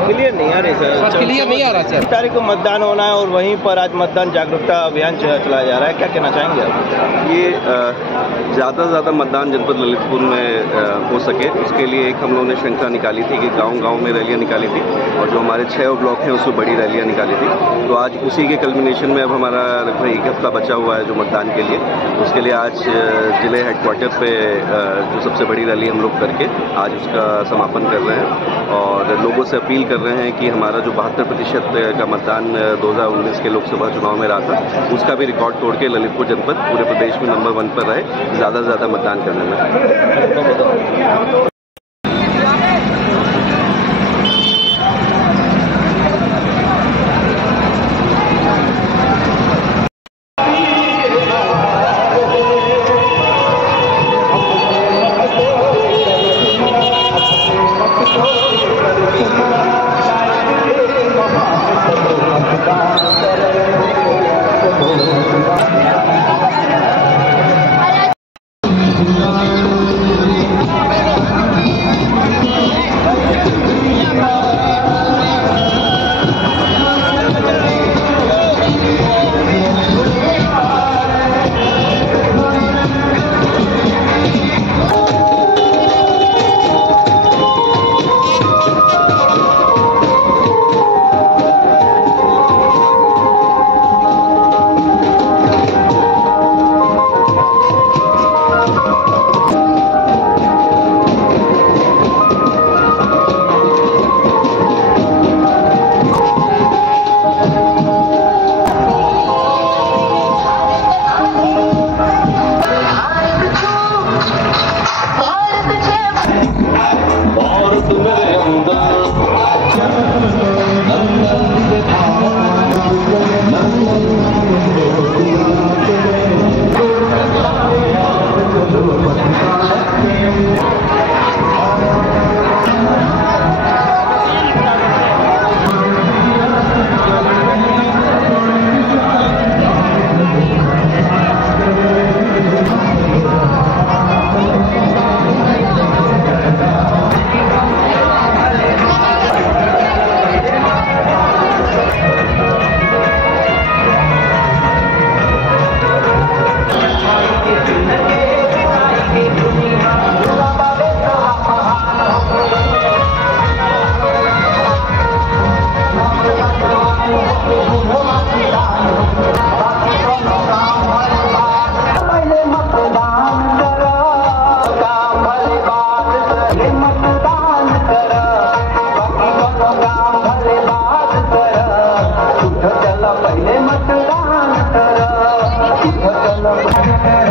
क्लियर नहीं आ रही sir, clear नहीं आ रहा सर। तारीख को मतदान होना है और वहीं पर आज मतदान जागरूकता अभियान चलाया जा रहा है, क्या कहना चाहेंगे आप? ये ज़्यादा से ज़्यादा मतदान जनपद ललितपुर में हो सके, उसके लिए एक हम लोगों ने श्रृंखला निकाली थी कि गांव-गांव में रैलियां निकाली थी और जो हमारे 6 ब्लॉक हैं उसमें बड़ी रैलियां निकाली थी। तो आज उसी के कल्मिनेशन में अब हमारा लगभग 1 हफ्ता बचा हुआ है जो मतदान के लिए। उसके लिए आज जिले हेडक्वार्टर पे जो सबसे बड़ी रैली हम लोग करके आज उसका समापन कर रहे हैं और लोगों से अपील कर रहे हैं कि हमारा जो 72% का मतदान 2019 के लोकसभा चुनाव में रहा था, उसका भी रिकॉर्ड तोड़ के ललितपुर जनपद पूरे प्रदेश में नंबर 1 पर रहे, ज़्यादा से ज़्यादा मतदान करने में। पहले मतदान करा।